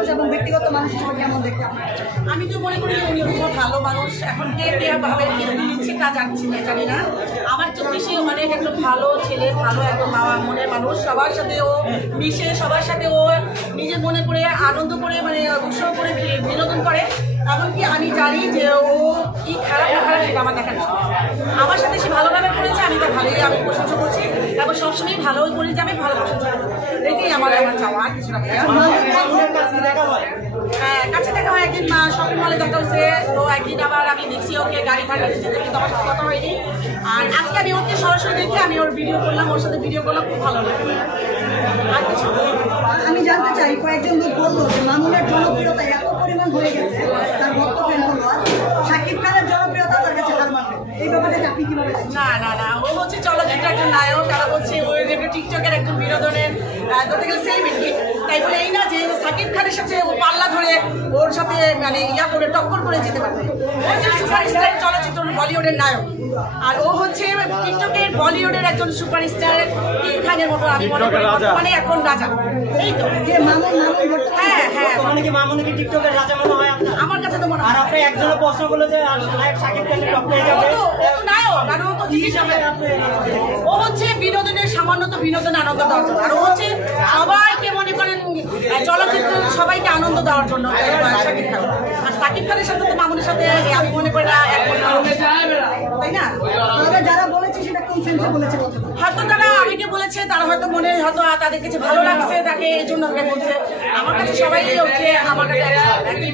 মানুষ এবং ব্যক্তিগত মানুষ হিসেবে কেমন দেখতে? আমি তো মনে করি উনি খুব ভালো মানুষ। এখন কে কে ভাবে কে দিচ্ছে তা জানছি না, জানি না। আমার চোখে সে অনেক একটা ভালো ছেলে, ভালো একদম মনের মানুষ। সবার সাথে ও মিশে, সবার সাথে ও নিজে মনে করে আনন্দ করে মানে উৎসব করে বিনোদন করে। এমনকি আমি জানি যে ও কি খারাপ না খারাপ সেটা আমার দেখার ছিল। আমার সাথে সে ভালোভাবে করেছে, আমি তার ভালোই আমি প্রশংসা করছি এবং সবসময় ভালোই করে যাবে, ভালো প্রশংসা করবো। এটাই আমার চাওয়া, আর কিছু না। হ্যাঁ, কাছে দেখা হয় একদিন শপিং মলে দেখা হচ্ছে, তো একদিন আবার আমি দেখছি ওকে গাড়ি ভাড়া দিতে, কিন্তু আমার সাথে কথা হয়নি। আর আজকে আমি ওকে সরাসরি দেখে আমি ওর ভিডিও করলাম, ওর সাথে ভিডিও করলাম, খুব ভালো লাগে। আর কিছু আমি জানতে চাই, কয়েকজন লোক বললো যে মামুনের জনপ্রিয়তা এত পরিমাণ হয়ে গেছে তার ভক্ত ফ্যান ফলোয়ার, শাকিব খানের জনপ্রিয়তা তার কাছে হার মানবে, এই ব্যাপারে আপনি কিভাবে? না না না, ও হচ্ছে চলচ্চিত্র একজন নায়ক, তারা বলছে ও টিকটকের একজন বিনোদনের ধরতে গেলে সেলিব্রিটি। তাই বলে এই না যে শাকিব খানের সাথে ও পাল্লা ধরে ওর সাথে মানে ইয়া করে টক্কর করে যেতে পারবে। ও হচ্ছে সুপারস্টার চলচ্চিত্র বলিউডের নায়ক, আর ও হচ্ছে টিকটকের বলিউডের একজন সুপারস্টার কিং খানের মতো। আমি মনে করি মানে এখন রাজা। এই তো যে মামুন হ্যাঁ হ্যাঁ, মানে কি মামুন কি টিকটকের রাজা মনে হয় আপনার? আমার কাছে তো মনে হয়। আর আপনি একজনের প্রশ্ন করলো যে নায়ক শাকিব খানের টপ পেয়ে যাবে, ও তো নায়ক, আর ও তো জিনিস হবে। ও হচ্ছে বিনোদনের সামান্য তো বিনোদন আনন্দ দেওয়ার জন্য, আর ও হচ্ছে সবাইকে মনে করেন চলচ্চিত্র সবাইকে আনন্দ দেওয়ার জন্য শাকিব খান। আর শাকিব খানের সাথে তো মামুনের সাথে আমি মনে করি না তাই না? তবে যারা বলেছে সেটা কোন সেন্সে বলেছে কথাটা? হয়তো তারা অনেকে বলেছে, তারা হয়তো মনে হয়তো তাদের কাছে ভালো লাগছে, তাকে এই জন্য বলছে। আমার কাছে সবাই হচ্ছে আমার কাছে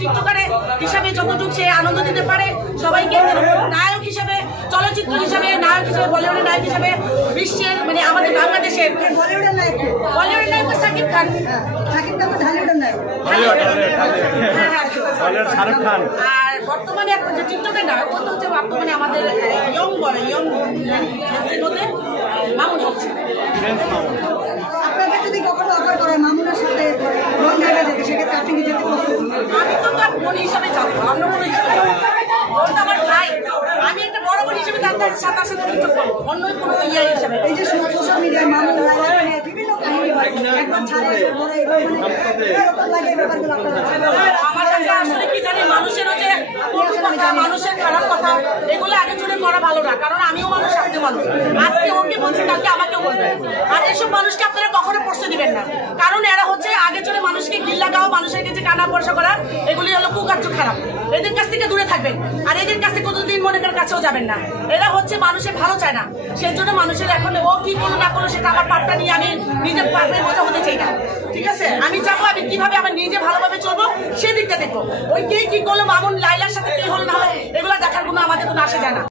টিকটকারে হিসাবে যতটুকু সে আনন্দ দিতে পারে সবাইকে, নায়ক হিসাবে, চলচ্চিত্র হিসাবে, নায়ক হিসাবে, বলিউডের নায়ক হিসাবে, বিশ্বের মানে আমাদের বাংলাদেশের বলিউডের নায়ক, বলিউডের নায়ক শাকিব খান। শাকিব খান তো ঢালিউডের নায়ক। হ্যাঁ হ্যাঁ, শাহরুখ খান। আর বর্তমানে এখন যে টিকটকের নায়ক ও তো হচ্ছে বর্তমানে আমাদের ইয়ং বলে ইয়ং মধ্যে মামুন হচ্ছে। আপনাকে যদি কখনো অফার করে মামুনের সাথে লং ড্রাইভে যেতে, সেক্ষেত্রে আপনি কি যেতে প্রস্তুত? আমি তো তার বোন হিসাবে যাবো, অন্য কোনো হিসাবে যাবো। ওর তো আমার ভাই, আমি একটা বড় বোন হিসেবে তার সাথে সাথে টিকটক করবো, অন্য কোনো ইয়ে হিসাবে। এই যে সোশ্যাল মিডিয়ায় মামুন লাইভে বিভিন্ন কাহিনী হয়, একবার ছাড়ে পরে এরকম লাগে, এই ব্যাপারগুলো আপনার আমার কাছে আসলে কি জানি, মানুষের হচ্ছে কটু কথা, মানুষের খারাপ কথা, এগুলো আগে চলে করা ভালো না। কারণ আমিও মানুষ, আপনিও মানুষ। আজকে ওকে বলছি, কালকে আমাকেও বলবে। আর এসব মানুষকে আপনারা কখনো পড়তে দিবেন না, কারণ এরা হচ্ছে আগে চলে মানুষকে গিল লাগাও, মানুষের কাছে কানা পয়সা করা, এগুলি হলো কুকার্য খারাপ। এদের কাছ থেকে দূরে থাকবেন, আর এদের কাছে কোনোদিন মনের কাছেও যাবেন না। এরা হচ্ছে মানুষের ভালো চায় না, সেই জন্য মানুষের এখন ও কি করলো না করলো সেটা আমার পাটটা নিয়ে আমি নিজের পাটের মতো হতে চাই না। ঠিক আছে, আমি যাবো, আমি কিভাবে আমার নিজে ভালোভাবে চলবো সেদিকটা দেখবো। ওই কে কি করলো, মামুন লাইলার সাথে কি হলো না হলো, এগুলো দেখার কোনো আমাদের কোনো আসে যায় না।